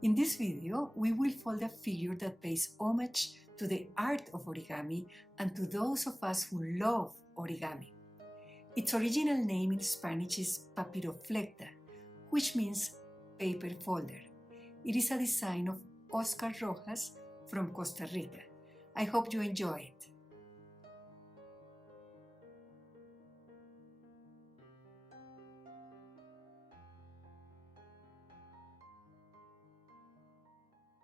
In this video, we will fold a figure that pays homage to the art of origami and to those of us who love origami. Its original name in Spanish is Papiroflecta, which means paper folder. It is a design of Oscar Rojas from Costa Rica. I hope you enjoy it.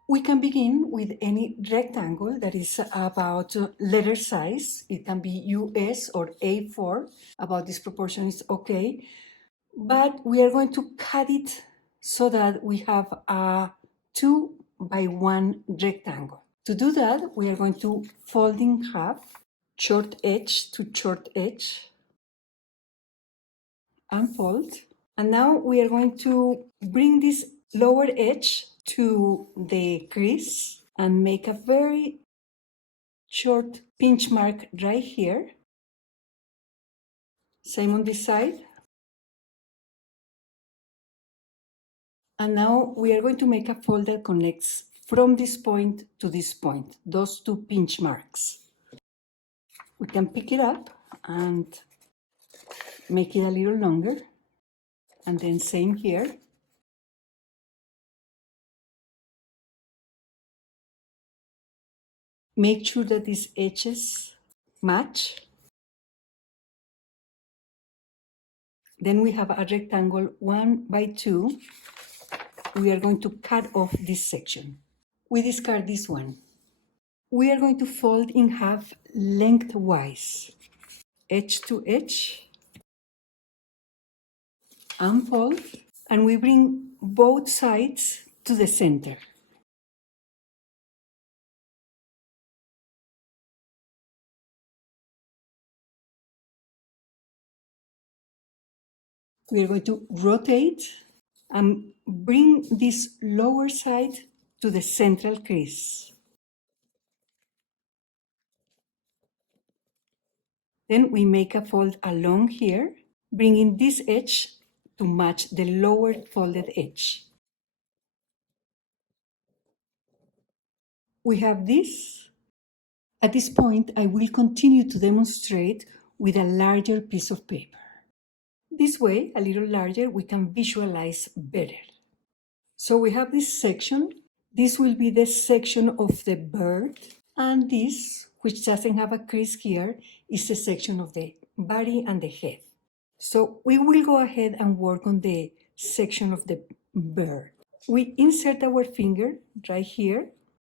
We can begin with any rectangle that is about letter size. It can be US or A4. About this proportion is okay. But we are going to cut it so that we have a 2 by 1 rectangle. To do that, we are going to fold in half, short edge to short edge, unfold. And now we are going to bring this lower edge to the crease and make a very short pinch mark right here. Same on this side. And now we are going to make a fold that connects from this point to this point, those two pinch marks. We can pick it up and make it a little longer. And then same here. Make sure that these edges match. Then we have a rectangle 1 by 2. We are going to cut off this section. We discard this one. We are going to fold in half lengthwise, edge to edge, unfold, and we bring both sides to the center. We are going to rotate and bring this lower side to the central crease. Then we make a fold along here, bringing this edge to match the lower folded edge. We have this. At this point, I will continue to demonstrate with a larger piece of paper. This way, a little larger, we can visualize better. So we have this section. This will be the section of the bird, and this, which doesn't have a crease here, is the section of the body and the head. So we will go ahead and work on the section of the bird. We insert our finger right here,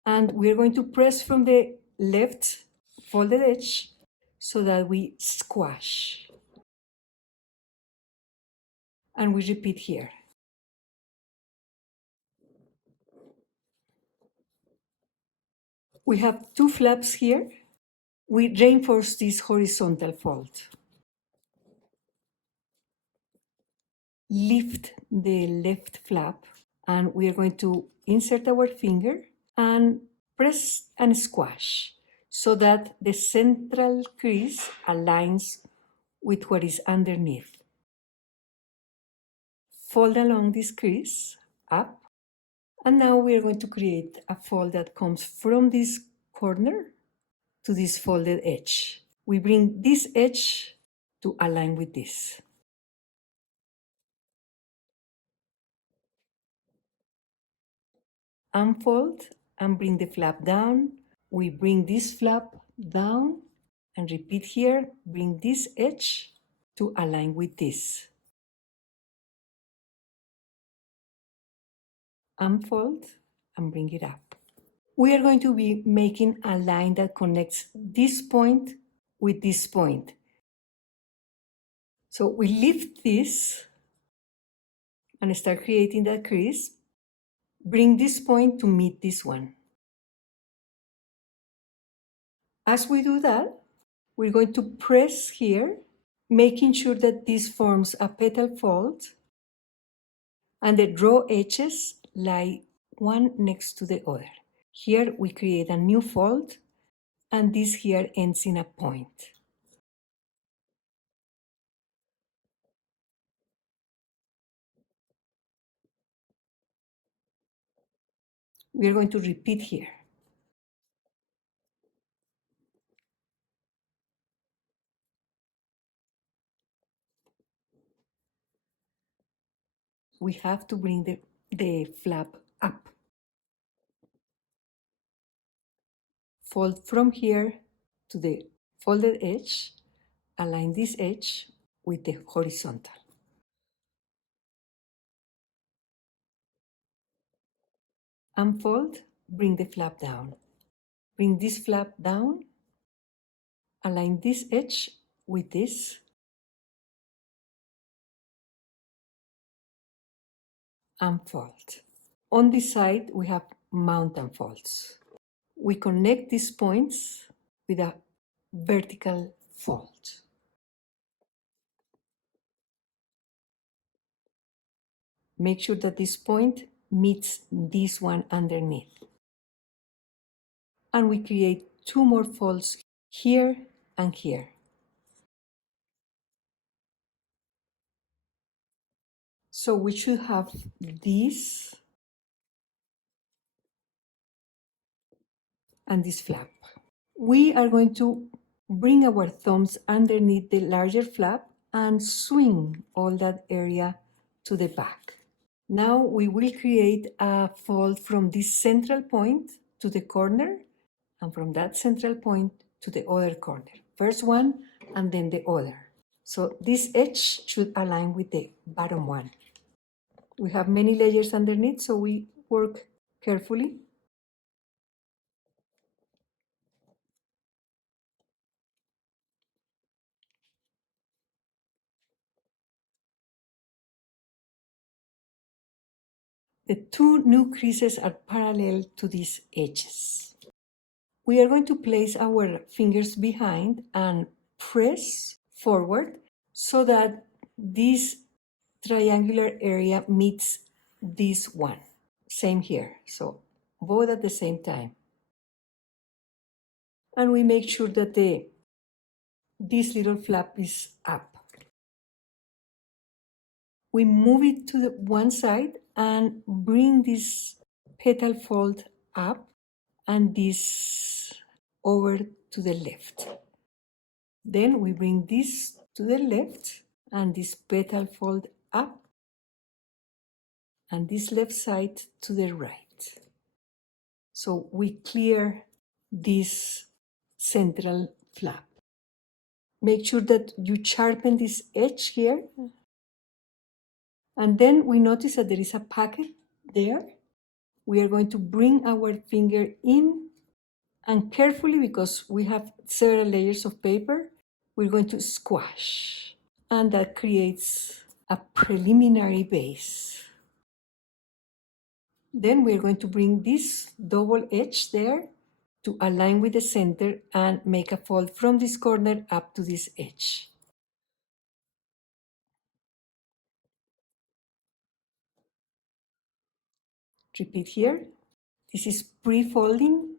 and we're going to press from the left folded edge so that we squash. And we repeat here. We have two flaps here. We reinforce this horizontal fold. Lift the left flap, and we are going to insert our finger and press and squash so that the central crease aligns with what is underneath. Fold along this crease up, and now we are going to create a fold that comes from this corner to this folded edge. We bring this edge to align with this. Unfold and bring the flap down. We bring this flap down and repeat here. Bring this edge to align with this. Unfold and bring it up. We are going to be making a line that connects this point with this point. So we lift this and start creating that crease. Bring this point to meet this one. As we do that, we're going to press here, making sure that this forms a petal fold and the raw edges lie one next to the other. Here we create a new fold, and this here ends in a point. We are going to repeat here. We have to bring the flap up. Fold from here to the folded edge, align this edge with the horizontal. Unfold, bring the flap down. Bring this flap down, align this edge with this, unfold. On this side, we have mountain folds. We connect these points with a vertical fold. Make sure that this point meets this one underneath. And we create two more folds here and here. So we should have this and this flap. We are going to bring our thumbs underneath the larger flap and swing all that area to the back. Now we will create a fold from this central point to the corner and from that central point to the other corner. First one and then the other. So this edge should align with the bottom one. We have many layers underneath, so we work carefully. The two new creases are parallel to these edges. We are going to place our fingers behind and press forward so that this triangular area meets this one. Same here, so both at the same time. And we make sure that this little flap is up. We move it to the one side and bring this petal fold up and this over to the left. Then we bring this to the left and this petal fold up and this left side to the right. So we clear this central flap. Make sure that you sharpen this edge here. And then we notice that there is a pocket there. We are going to bring our finger in and carefully, because we have several layers of paper, we're going to squash. And that creates a preliminary base. Then we're going to bring this double edge there to align with the center and make a fold from this corner up to this edge. Repeat here. This is pre-folding.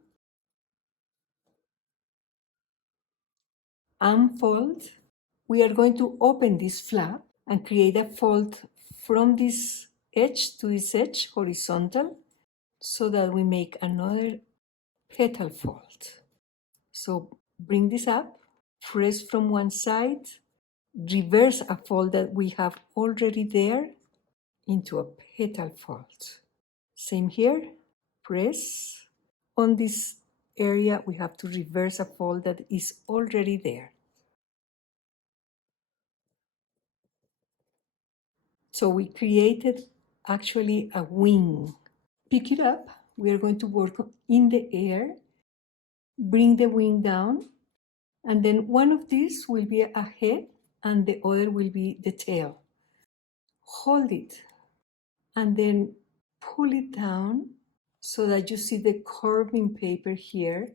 Unfold. We are going to open this flap and create a fold from this edge to this edge, horizontal, so that we make another petal fold. So bring this up, press from one side, reverse a fold that we have already there into a petal fold. Same here, press. On this area, we have to reverse a fold that is already there. So we created actually a wing. Pick it up. We are going to work in the air. Bring the wing down. And then one of these will be a head and the other will be the tail. Hold it and then pull it down so that you see the curving paper here.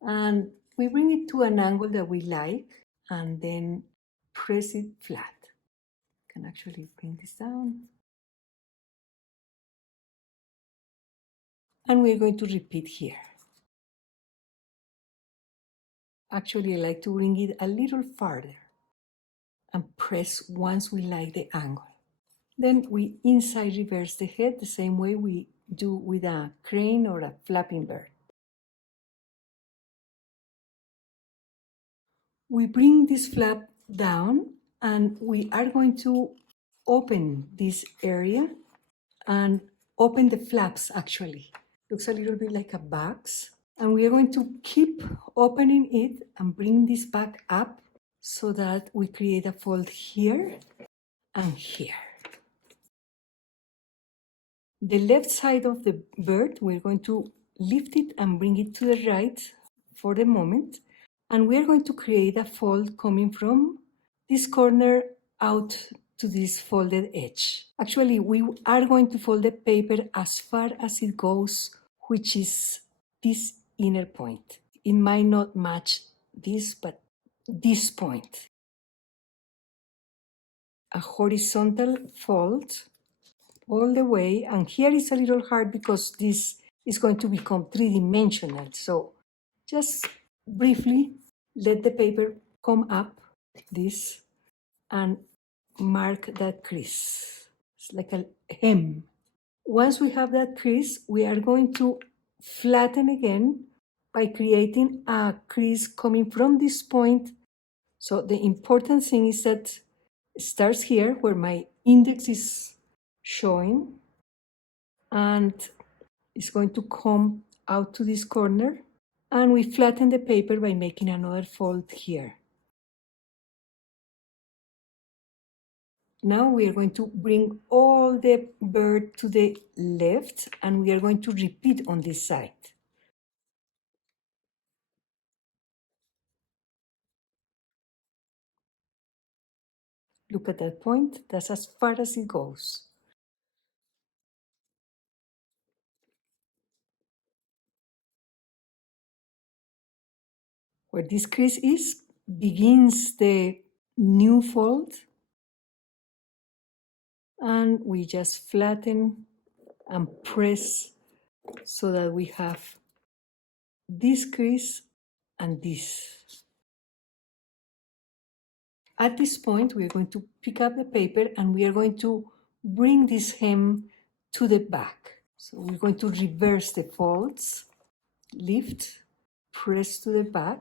And we bring it to an angle that we like and then press it flat. Can actually bring this down. And we're going to repeat here. Actually, I like to bring it a little farther and press once we like the angle. Then we inside reverse the head the same way we do with a crane or a flapping bird. We bring this flap down and we are going to open this area and open the flaps actually. Looks a little bit like a box. And we are going to keep opening it and bring this back up so that we create a fold here and here. The left side of the bird, we're going to lift it and bring it to the right for the moment. And we're going to create a fold coming from this corner out to this folded edge. Actually, we are going to fold the paper as far as it goes, which is this inner point. It might not match this, but this point. A horizontal fold all the way, and here is a little hard because this is going to become three-dimensional. So just briefly let the paper come up, this, and mark that crease. It's like a hem. Once we have that crease, we are going to flatten again by creating a crease coming from this point. So the important thing is that it starts here where my index is showing, and it's going to come out to this corner, and we flatten the paper by making another fold here. Now we are going to bring all the bird to the left, and we are going to repeat on this side. Look at that point, that's as far as it goes. Where this crease is, begins the new fold, and we just flatten and press so that we have this crease and this. At this point, we are going to pick up the paper and we are going to bring this hem to the back. So we're going to reverse the folds, lift, press to the back,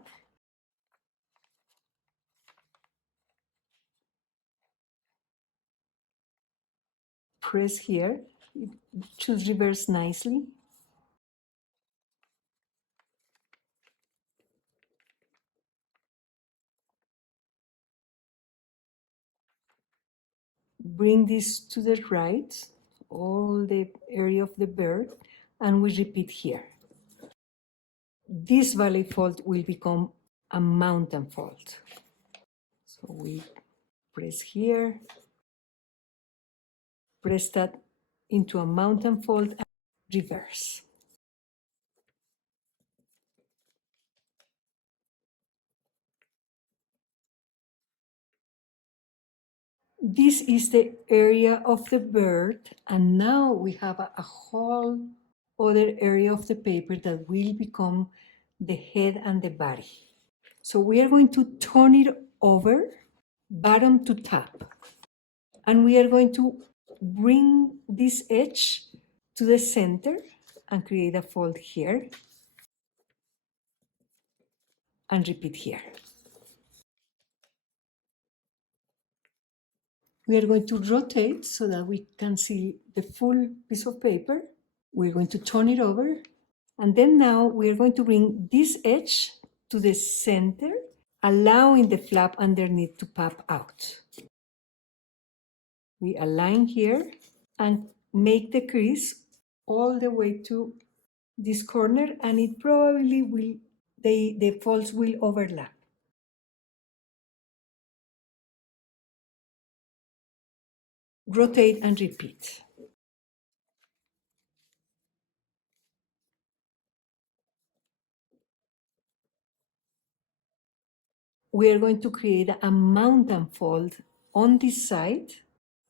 press here. It should reverse nicely. Bring this to the right, all the area of the bird, and we repeat here. This valley fold will become a mountain fold. So we press here, press that into a mountain fold, and reverse. This is the area of the bird, and now we have a whole other area of the paper that will become the head and the body. So we are going to turn it over, bottom to top, and we are going to bring this edge to the center and create a fold here, and repeat here. We are going to rotate so that we can see the full piece of paper. We're going to turn it over, and then now we're going to bring this edge to the center, allowing the flap underneath to pop out. We align here and make the crease all the way to this corner, and it probably will, the folds will overlap. Rotate and repeat. We are going to create a mountain fold on this side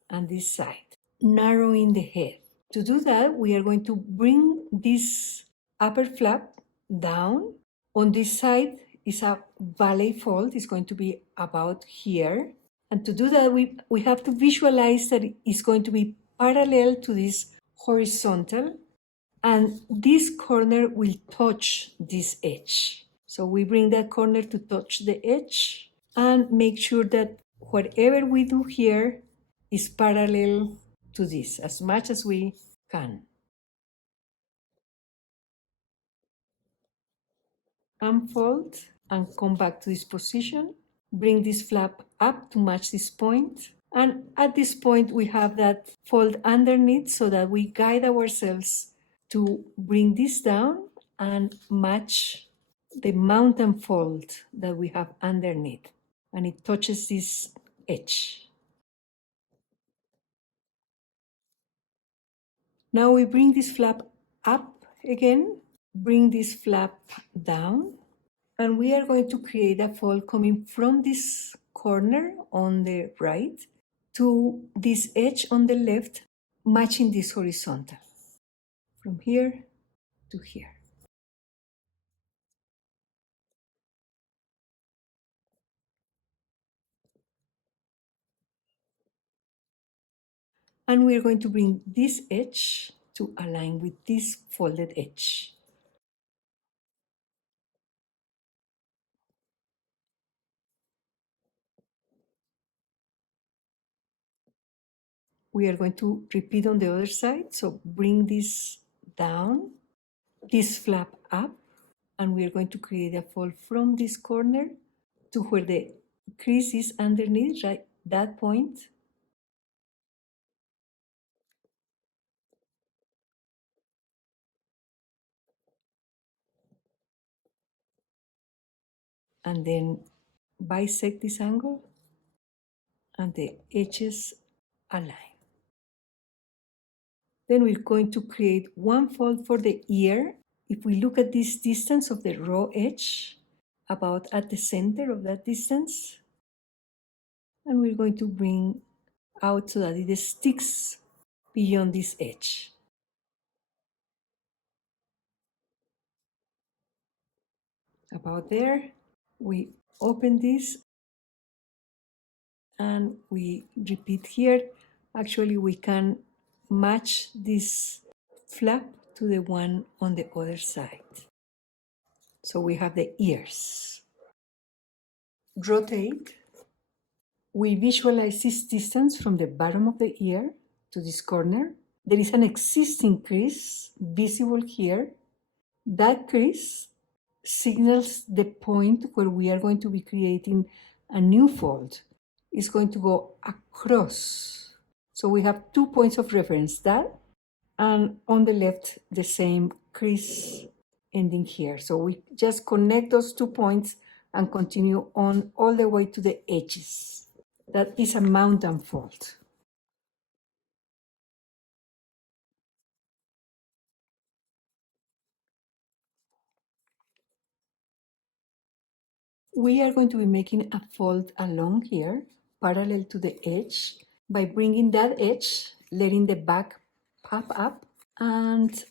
and this side, narrowing the head. To do that, we are going to bring this upper flap down. On this side is a valley fold. It's going to be about here. And to do that, we have to visualize that it's going to be parallel to this horizontal. And this corner will touch this edge. So we bring that corner to touch the edge and make sure that whatever we do here is parallel to this as much as we can. Unfold and come back to this position. Bring this flap up to match this point. And at this point, we have that fold underneath so that we guide ourselves to bring this down and match the mountain fold that we have underneath. And it touches this edge. Now we bring this flap up again, bring this flap down, and we are going to create a fold coming from this corner on the right to this edge on the left, matching this horizontal from here to here. And we are going to bring this edge to align with this folded edge. We are going to repeat on the other side. So bring this down, this flap up, and we are going to create a fold from this corner to where the crease is underneath, right? That point. And then bisect this angle and the edges align. Then we're going to create one fold for the ear. If we look at this distance of the raw edge, about at the center of that distance, and we're going to bring out so that it sticks beyond this edge. About there, we open this and we repeat here. Actually, we can match this flap to the one on the other side. So we have the ears. Rotate. We visualize this distance from the bottom of the ear to this corner. There is an existing crease visible here. That crease signals the point where we are going to be creating a new fold. It's going to go across. So we have 2 points of reference, that and on the left the same crease ending here. So we just connect those 2 points and continue on all the way to the edges. That is a mountain fold. We are going to be making a fold along here, parallel to the edge, by bringing that edge, letting the back pop up, and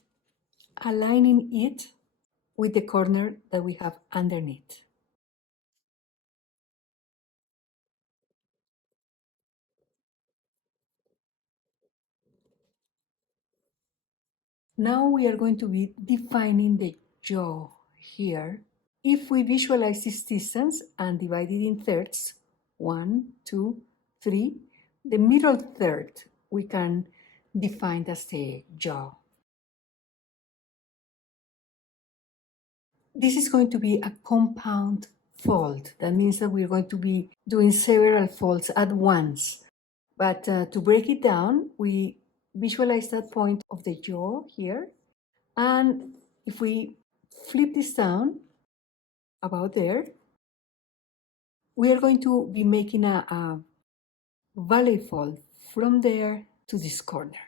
aligning it with the corner that we have underneath. Now we are going to be defining the jaw here. If we visualize this distance and divide it in thirds, 1, 2, 3, the middle third we can define as the jaw. This is going to be a compound fold. That means that we're going to be doing several folds at once. But to break it down, we visualize that point of the jaw here. And if we flip this down, about there, we are going to be making a valley fold from there to this corner.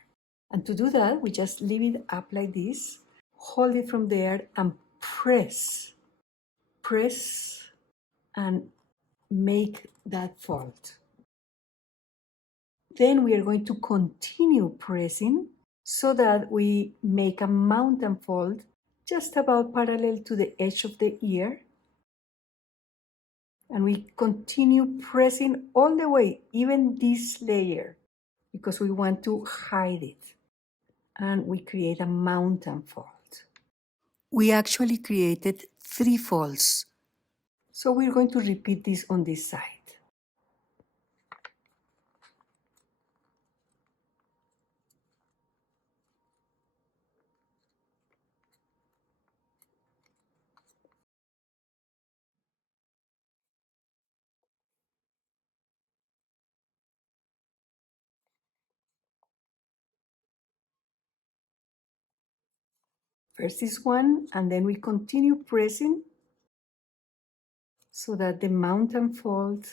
And to do that, we just leave it up like this, hold it from there and press, and make that fold. Then we are going to continue pressing so that we make a mountain fold just about parallel to the edge of the ear. And we continue pressing all the way, even this layer, because we want to hide it. and we create a mountain fold. We actually created 3 folds. So we're going to repeat this on this side. First is one, and then we continue pressing so that the mountain fold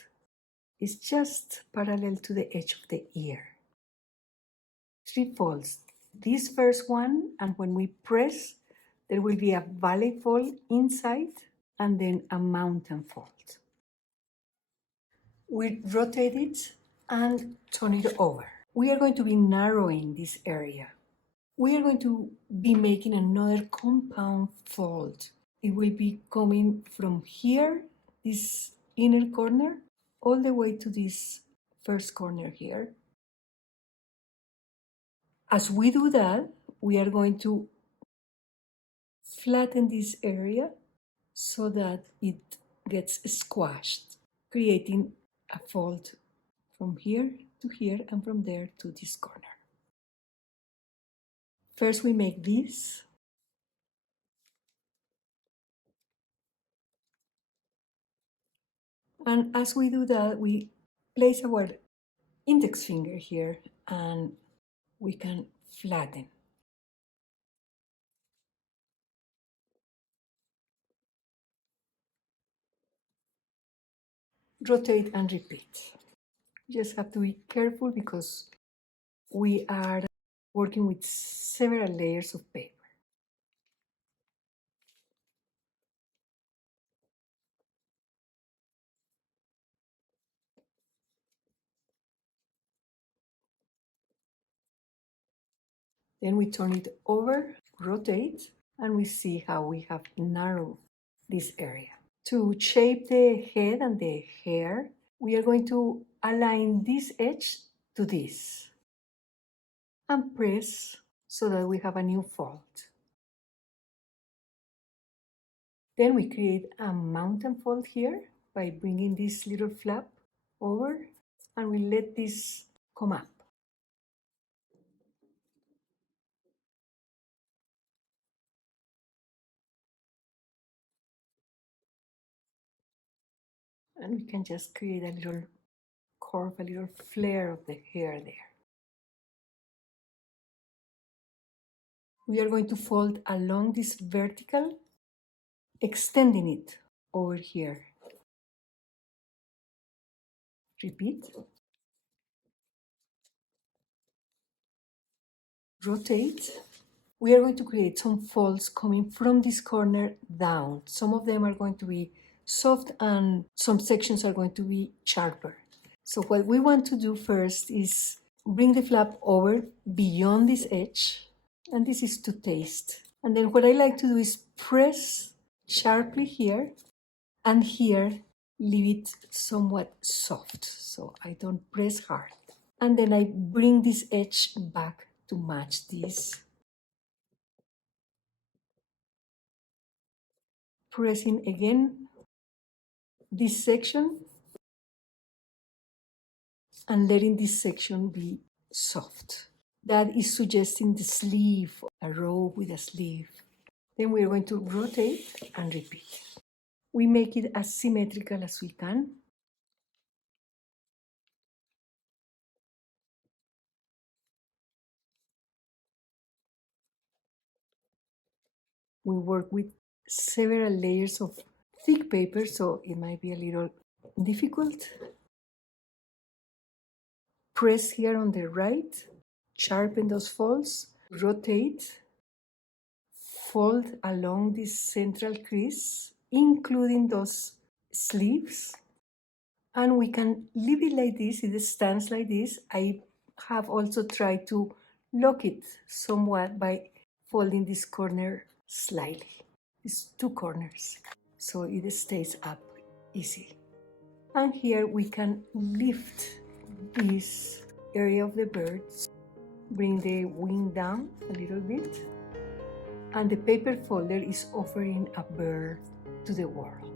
is just parallel to the edge of the ear. 3 folds. This first one, and when we press, there will be a valley fold inside and then a mountain fold. We rotate it and turn it over. We are going to be narrowing this area. We are going to be making another compound fold. It will be coming from here, this inner corner, all the way to this first corner here. As we do that, we are going to flatten this area so that it gets squashed, creating a fold from here to here and from there to this corner. First we make this. And as we do that, we place our index finger here and we can flatten. Rotate and repeat. You just have to be careful because we are working with several layers of paper. Then we turn it over, rotate, and we see how we have narrowed this area. To shape the head and the hair, we are going to align this edge to this and press so that we have a new fold. Then we create a mountain fold here by bringing this little flap over, and we let this come up. And we can just create a little curve, a little flare of the hair there. We are going to fold along this vertical, extending it over here. Repeat. Rotate. We are going to create some folds coming from this corner down. Some of them are going to be soft and some sections are going to be sharper. So what we want to do first is bring the flap over beyond this edge, and this is to taste. And then what I like to do is press sharply here, and here leave it somewhat soft, so I don't press hard. And then I bring this edge back to match this. Pressing again this section and letting this section be soft. That is suggesting the sleeve, a robe with a sleeve. Then we are going to rotate and repeat. We make it as symmetrical as we can. We work with several layers of thick paper, so it might be a little difficult. Press here on the right, sharpen those folds, rotate, fold along this central crease, including those sleeves, and we can leave it like this. It stands like this. I have also tried to lock it somewhat by folding this corner slightly, these 2 corners, so it stays up easy. And here we can lift this area of the birds Bring the wing down a little bit. And the paper folder is offering a bird to the world.